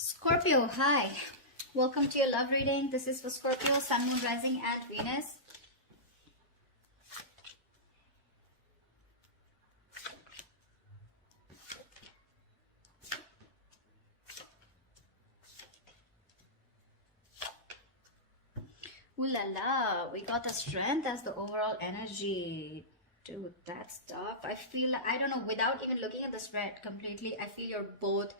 Scorpio, hi. Welcome to your love reading. This is for Scorpio, Sun, Moon, Rising, and Venus. Ooh la la, we got the Strength as the overall energy. Dude, that's tough. I feel, I don't know, without even looking at the spread completely, I feel you're both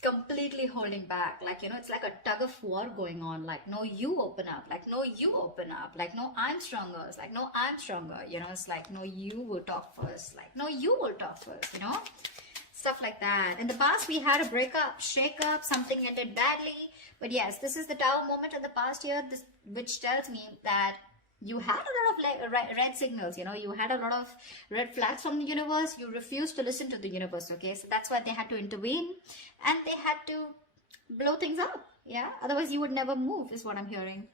completely holding back. Like, it's like a tug of war going on. Like, no, you open up. Like, no, you open up. Like, no, I'm stronger. It's like, no, I'm stronger. It's like, no, you will talk first. Like, no, you will talk first, Stuff like that. In the past, we had a breakup, shake up, something ended badly. But yes, this is the Tower moment in the past year, which tells me that you had a lot of red signals, you had a lot of red flags from the universe. You refused to listen to the universe, okay? So that's why they had to intervene and they had to blow things up, yeah? Otherwise, you would never move, is what I'm hearing.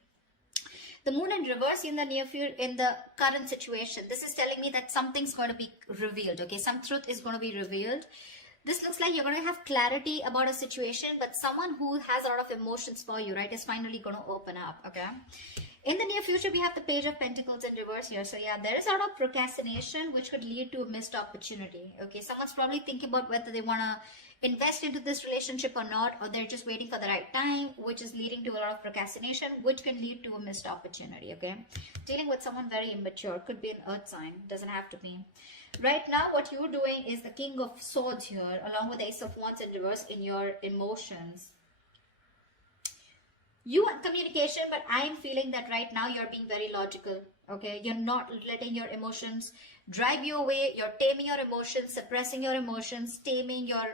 The moon in reverse in the near future, in the current situation. This is telling me that something's going to be revealed, okay? Some truth is going to be revealed. This looks like you're going to have clarity about a situation, but someone who has a lot of emotions for you, right, is finally going to open up, okay? In the near future, we have the Page of Pentacles in reverse here. So yeah, there is a lot of procrastination, which could lead to a missed opportunity. Okay, someone's probably thinking about whether they want to invest into this relationship or not, or they're just waiting for the right time, which is leading to a lot of procrastination, which can lead to a missed opportunity, okay? Dealing with someone very immature, could be an earth sign, doesn't have to be. Right now, what you're doing is the King of Swords here, along with the Ace of Wands in reverse in your emotions. You want communication, but I'm feeling that right now you're being very logical, okay? You're not letting your emotions drive you away. You're taming your emotions, suppressing your emotions, taming your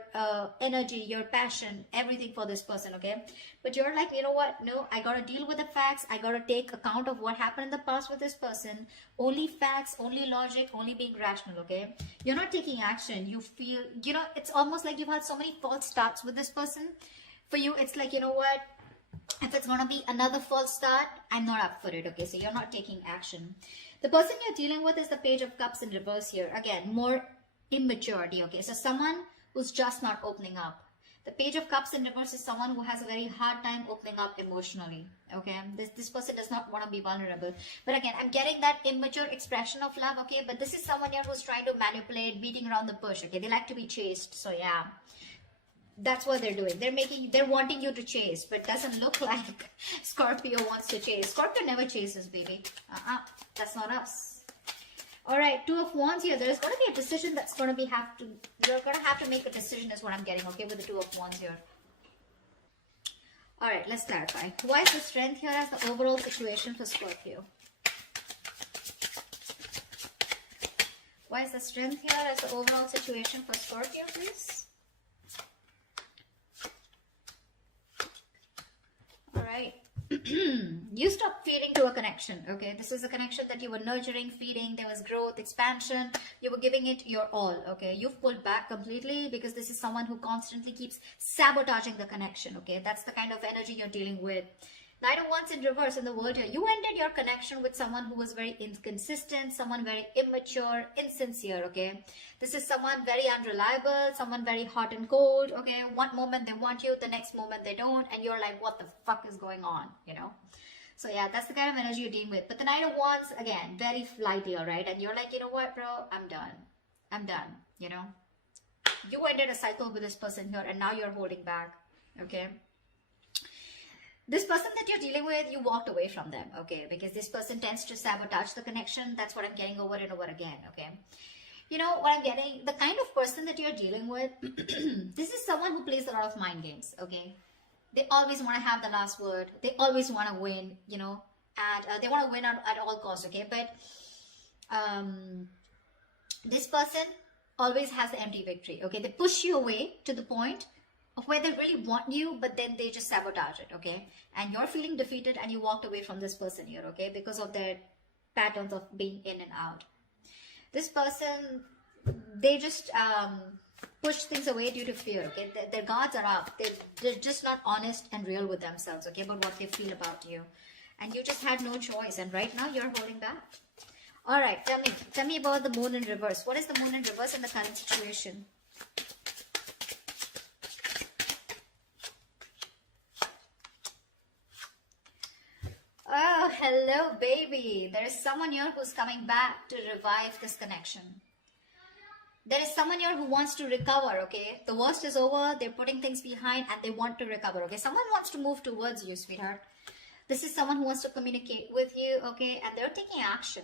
energy, your passion, everything for this person, okay? But you're like, you know what? No, I got to deal with the facts. I got to take account of what happened in the past with this person. Only facts, only logic, only being rational, okay? You're not taking action. You feel, it's almost like you've had so many false starts with this person. For you, it's like, you know what? If it's going to be another false start, I'm not up for it, okay? So you're not taking action. The person you're dealing with is the Page of Cups in reverse here. Again, more immaturity, okay? So someone who's just not opening up. The Page of Cups in reverse is someone who has a very hard time opening up emotionally, okay? This person does not want to be vulnerable. But again, I'm getting that immature expression of love, okay? But this is someone here who's trying to manipulate, beating around the bush, okay? They like to be chased, so yeah. That's what they're doing. They're wanting you to chase, but doesn't look like Scorpio wants to chase. Scorpio never chases, baby. That's not us. All right, Two of Wands here. There's going to be a decision that's going to be you're going to have to make a decision is what I'm getting, okay, with the Two of Wands here. All right, let's clarify. Why is the Strength here as the overall situation for Scorpio? Why is the Strength here as the overall situation for Scorpio, please? Right. You stopped feeding to a connection, okay? This is a connection that you were nurturing, feeding. There was growth, expansion. You were giving it your all, okay? You've pulled back completely because this is someone who constantly keeps sabotaging the connection, okay? That's the kind of energy you're dealing with. Knight of Wands in reverse in the world here. You ended your connection with someone who was very inconsistent, someone very immature, insincere, okay? This is someone very unreliable, someone very hot and cold, okay? One moment they want you, the next moment they don't, and you're like, what the fuck is going on, So yeah, that's the kind of energy you're dealing with. But the Knight of Wands, again, very flighty, all right? And you're like, you know what, bro? I'm done, You ended a cycle with this person here, and now you're holding back, okay? This person that you're dealing with, you walked away from them, okay? Because this person tends to sabotage the connection. That's what I'm getting over and over again, okay? What I'm getting, the kind of person that you're dealing with, this is someone who plays a lot of mind games, okay? They always want to have the last word. They always want to win, and they want to win at all costs, okay? But this person always has the empty victory, okay? They push you away to the point of where they really want you, but then they just sabotage it, okay? And you're feeling defeated and you walked away from this person here, okay? Because of their patterns of being in and out. This person, they just push things away due to fear, okay? Their guards are up. They're just not honest and real with themselves, okay? About what they feel about you. And you just had no choice. And right now you're holding back. All right, tell me about the Moon in reverse. What is the Moon in reverse in the current situation? hello, baby. There is someone here who's coming back to revive this connection. There is someone here who wants to recover, okay? The worst is over. They're putting things behind and they want to recover, okay? Someone wants to move towards you, sweetheart. This is someone who wants to communicate with you, okay? And they're taking action.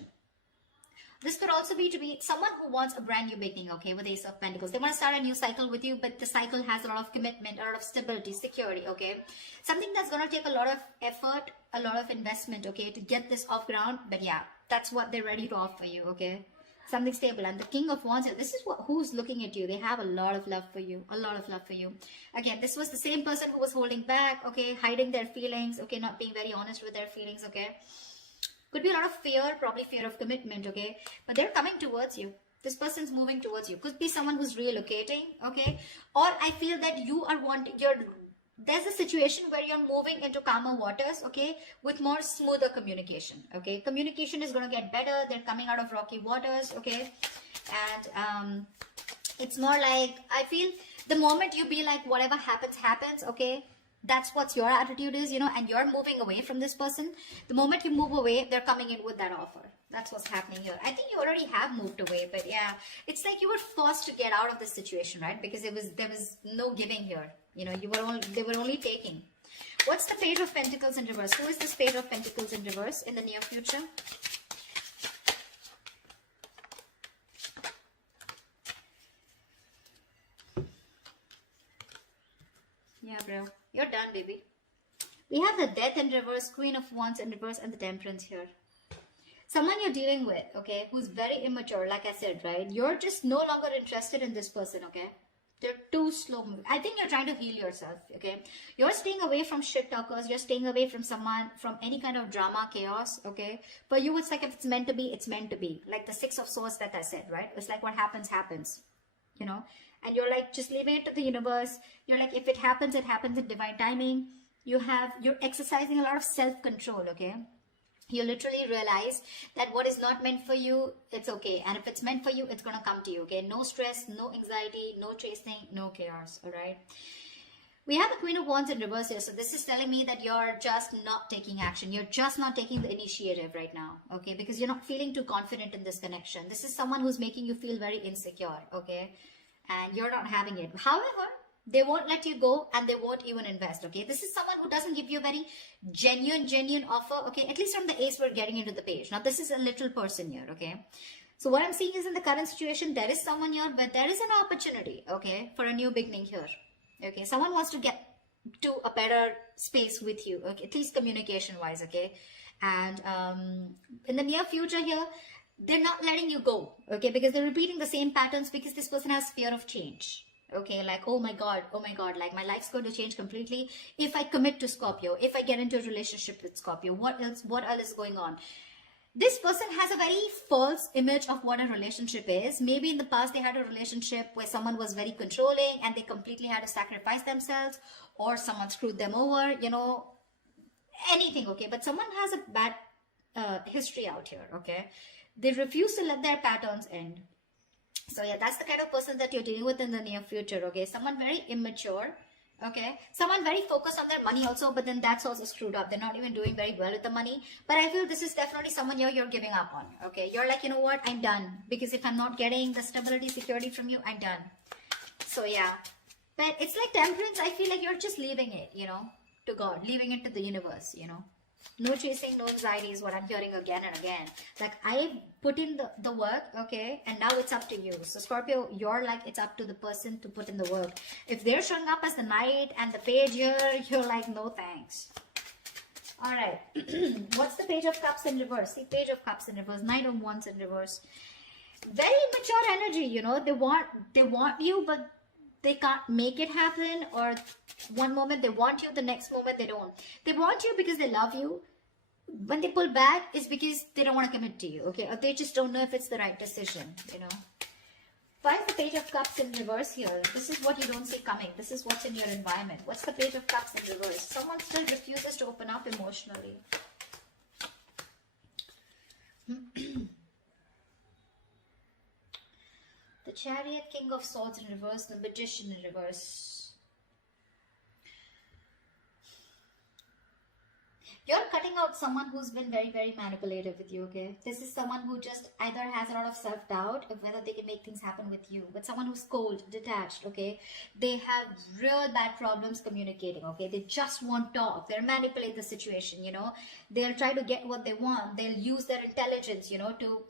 This could also be to be someone who wants a brand new beginning, okay, with Ace of Pentacles. They want to start a new cycle with you, but the cycle has a lot of commitment, a lot of stability, security, okay? Something that's going to take a lot of effort, a lot of investment, okay, to get this off ground. But yeah, that's what they're ready to offer you, okay? Something stable. And the King of Wands, this is who's looking at you. They have a lot of love for you, a lot of love for you. Again, this was the same person who was holding back, okay, hiding their feelings, okay, not being very honest with their feelings, okay? Could be a lot of fear, probably fear of commitment, okay? But they're coming towards you. This person's moving towards you. Could be someone who's relocating, okay? Or I feel that you are wanting, there's a situation where you're moving into calmer waters, okay? With more smoother communication, okay? Communication is going to get better. They're coming out of rocky waters, okay? And it's more like, I feel the moment you be like, whatever happens, happens, okay? That's what your attitude is, and you're moving away from this person. The moment you move away, they're coming in with that offer. That's what's happening here. I think you already have moved away, but yeah, it's like you were forced to get out of this situation, right? Because there was no giving here. They were only taking. What's the Page of Pentacles in reverse? Who is this Page of Pentacles in reverse in the near future? Yeah, bro. You're done, baby. We have the Death in reverse, Queen of Wands in reverse, and the Temperance here. Someone you're dealing with, okay, who's very immature, like I said, right? You're just no longer interested in this person, okay? They're too slow moving. I think you're trying to heal yourself, okay? You're staying away from shit talkers. You're staying away from someone, from any kind of drama, chaos, okay? For you, it's like if it's meant to be, it's meant to be. Like the Six of Swords that I said, right? It's like what happens, happens, And you're like, just leaving it to the universe. You're like, if it happens in divine timing. You're exercising a lot of self-control, okay? You literally realize that what is not meant for you, it's okay. And if it's meant for you, it's going to come to you, okay? No stress, no anxiety, no chasing, no chaos, all right? We have the Queen of Wands in reverse here. So this is telling me that you're just not taking action. You're just not taking the initiative right now, okay? Because you're not feeling too confident in this connection. This is someone who's making you feel very insecure, okay? And you're not having it. However, they won't let you go and they won't even invest, okay? This is someone who doesn't give you a very genuine offer, okay? At least from the Ace, we're getting into the Page. Now, this is a little person here, okay? So what I'm seeing is in the current situation, there is someone here, but there is an opportunity, okay, for a new beginning here, okay? Someone wants to get to a better space with you, okay? At least communication-wise, okay? And in the near future here, they're not letting you go, okay? Because they're repeating the same patterns because this person has fear of change. Okay, like, oh my God, like my life's going to change completely if I commit to Scorpio, if I get into a relationship with Scorpio, what else is going on? This person has a very false image of what a relationship is. Maybe in the past they had a relationship where someone was very controlling and they completely had to sacrifice themselves, or someone screwed them over, anything, okay? But someone has a bad history out here, okay? They refuse to let their patterns end. So yeah, that's the kind of person that you're dealing with in the near future, okay? Someone very immature, okay? Someone very focused on their money also, but then that's also screwed up. They're not even doing very well with the money. But I feel this is definitely someone you're giving up on, okay? You're like, you know what? I'm done. Because if I'm not getting the stability, security from you, I'm done. So yeah. But it's like Temperance. I feel like you're just leaving it, to God. Leaving it to the universe, No chasing, no anxiety is what I'm hearing again and again. Like, I put in the work, okay? And now it's up to you. So, Scorpio, you're like, it's up to the person to put in the work. If they're showing up as the Knight and the Page here, you're like, no thanks. All right. What's the Page of Cups in reverse? See, Page of Cups in reverse. Knight of Wands in reverse. Very mature energy, They want you, but they can't make it happen. Or one moment they want you, the next moment they don't. They want you because they love you. When they pull back, it's because they don't want to commit to you, okay? Or they just don't know if it's the right decision, Find the Page of Cups in reverse here. This is what you don't see coming. This is what's in your environment. What's the Page of Cups in reverse? Someone still refuses to open up emotionally. The Chariot, King of Swords in reverse, the Magician in reverse. You're cutting cutting out someone who's been very, very manipulative with you, okay? This is someone who just either has a lot of self-doubt of whether they can make things happen with you, but someone who's cold, detached, okay? They have real bad problems communicating, okay? They just won't talk. They'll manipulate the situation, you know? They'll try to get what they want. They'll use their intelligence, you know, to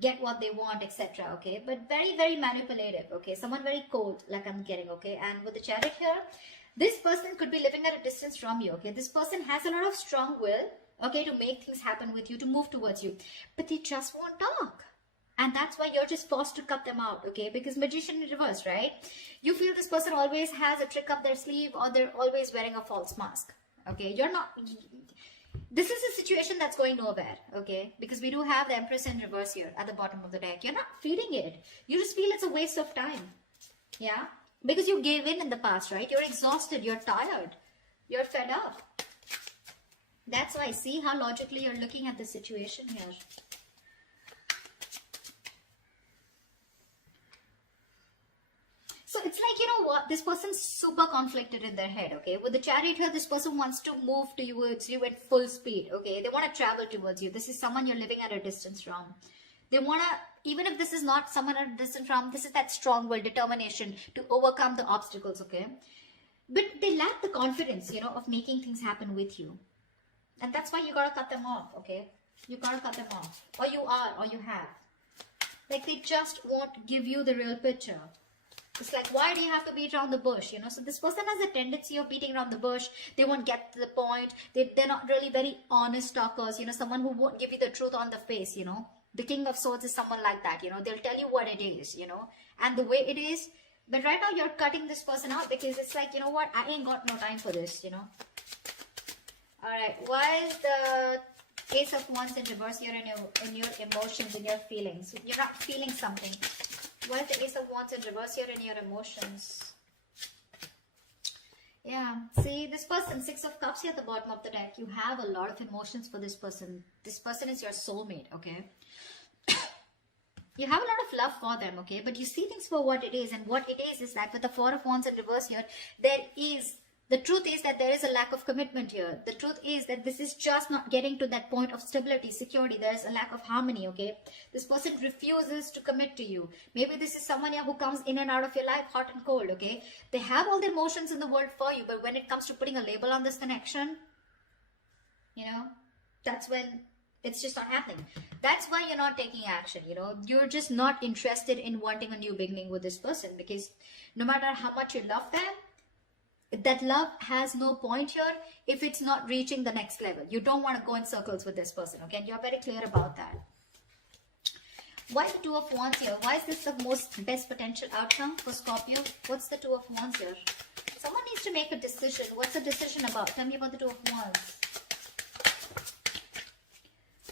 get what they want, etc., okay? But very, very manipulative, okay? Someone very cold, like I'm getting, okay? And with the Chariot here, this person could be living at a distance from you, okay? This person has a lot of strong will, okay, to make things happen with you, to move towards you, but they just won't talk. And that's why you're just forced to cut them out, okay? Because Magician in reverse, right? You feel this person always has a trick up their sleeve, or they're always wearing a false mask, okay? You're not... This is a situation that's going nowhere, okay? Because we do have the Empress in reverse here at the bottom of the deck. You're not feeling it. You just feel it's a waste of time, yeah? Because you gave in the past, right? You're exhausted, you're tired, you're fed up. That's why, see how logically you're looking at the situation here. So it's like, you know what, this person's super conflicted in their head, okay? With the Chariot here, this person wants to move towards you at full speed, okay? They want to travel towards you. This is someone you're living at a distance from. They want to, even if this is not someone at a distance from, this is that strong will, determination to overcome the obstacles, okay? But they lack the confidence, you know, of making things happen with you. And that's why you got to cut them off, okay? You got to cut them off. Or you are, or you have. Like, they just won't give you the real picture. It's like, why do you have to beat around the bush, you know? So this person has a tendency of beating around the bush. They won't get to the point. They're not really very honest talkers, you know, someone who won't give you the truth on the face, you know? The King of Swords is someone like that, you know? They'll tell you what it is, you know? And the way it is. But right now you're cutting this person out because it's like, you know what? I ain't got no time for this, you know? Alright, why is the Ace of Wands in reverse here in your emotions, in your feelings? You're not feeling something. Why is the Ace of Wands in reverse here in your emotions? Yeah, see, this person, Six of Cups here at the bottom of the deck. You have a lot of emotions for this person. This person is your soulmate, okay? You have a lot of love for them, okay? But you see things for what it is. And what it is like with the Four of Wands in reverse here, the truth is that there is a lack of commitment here. The truth is that this is just not getting to that point of stability, security. There is a lack of harmony, okay? This person refuses to commit to you. Maybe this is someone here who comes in and out of your life, hot and cold, okay? They have all the emotions in the world for you, but when it comes to putting a label on this connection, you know, that's when it's just not happening. That's why you're not taking action, you know? You're just not interested in wanting a new beginning with this person because no matter how much you love them, that love has no point here if it's not reaching the next level. You don't want to go in circles with this person, okay? And you're very clear about that. Why the Two of Wands here? Why is this the best potential outcome for Scorpio? What's the Two of Wands here? Someone needs to make a decision. What's the decision about? Tell me about the Two of Wands.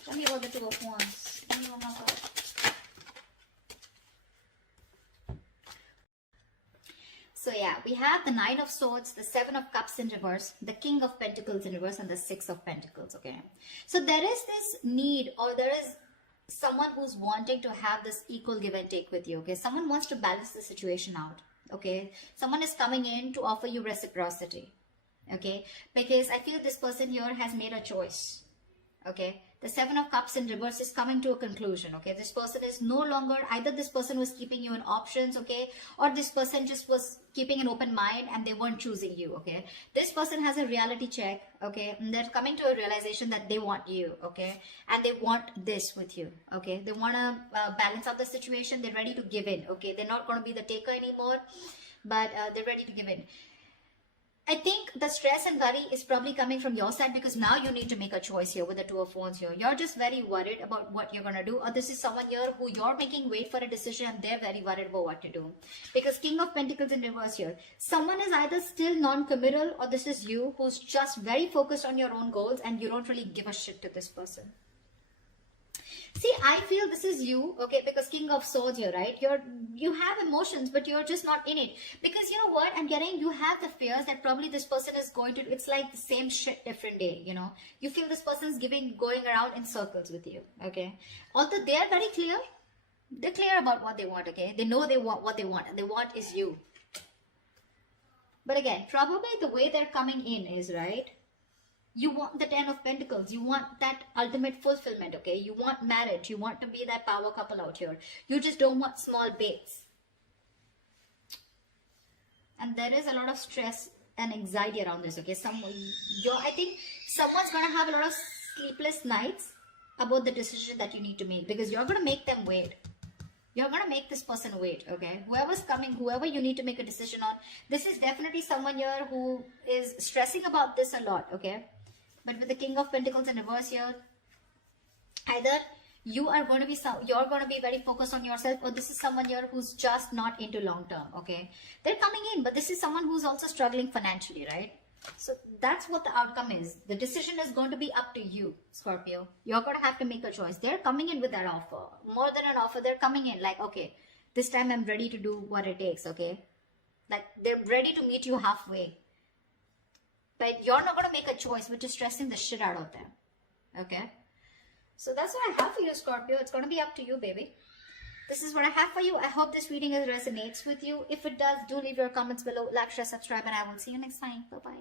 Tell me about the Two of Wands. Tell me about that. So yeah, we have the Nine of Swords, the Seven of Cups in reverse, the King of Pentacles in reverse, and the Six of Pentacles, okay? So there is this need, or there is someone who's wanting to have this equal give and take with you, okay? Someone wants to balance the situation out, okay? Someone is coming in to offer you reciprocity, okay? Because I feel this person here has made a choice, okay? The Seven of Cups in reverse is coming to a conclusion, okay? This person is no longer, either this person was keeping you in options, okay? Or this person just was keeping an open mind and they weren't choosing you, okay? This person has a reality check, okay? And they're coming to a realization that they want you, okay? And they want this with you, okay? They want to balance out the situation. They're ready to give in, okay? They're not going to be the taker anymore, but they're ready to give in. I think the stress and worry is probably coming from your side because now you need to make a choice here with the Two of Wands here. You're just very worried about what you're going to do, or this is someone here who you're making wait for a decision and they're very worried about what to do. Because King of Pentacles in reverse here. Someone is either still non-committal or this is you who's just very focused on your own goals and you don't really give a shit to this person. See, I feel this is you, okay, because King of Swords here, right? You have emotions, but you're just not in it. Because you know what? I'm getting, you have the fears that probably this person is going to, it's like the same shit, different day, you know? You feel this person's going around in circles with you, okay? Although they are very clear, they're clear about what they want, okay? They know they want what they want, and they want is you. But again, probably the way they're coming in is, right? You want the 10 of Pentacles. You want that ultimate fulfillment, okay? You want marriage. You want to be that power couple out here. You just don't want small baits. And there is a lot of stress and anxiety around this, okay? I think someone's going to have a lot of sleepless nights about the decision that you need to make, because you're going to make them wait. You're going to make this person wait, okay? Whoever's coming, whoever you need to make a decision on, this is definitely someone here who is stressing about this a lot, okay? But with the King of Pentacles in reverse here, either you're going to be very focused on yourself, or this is someone here who's just not into long term, okay? They're coming in, but this is someone who's also struggling financially, right? So that's what the outcome is. The decision is going to be up to you, Scorpio. You're going to have to make a choice. They're coming in with that offer. More than an offer, they're coming in like, okay, this time I'm ready to do what it takes, okay? Like, they're ready to meet you halfway. But you're not going to make a choice, which is stressing the shit out of them, okay? So that's what I have for you, Scorpio. It's going to be up to you, baby. This is what I have for you. I hope this reading resonates with you. If it does, do leave your comments below. Like, share, subscribe, and I will see you next time. Bye-bye.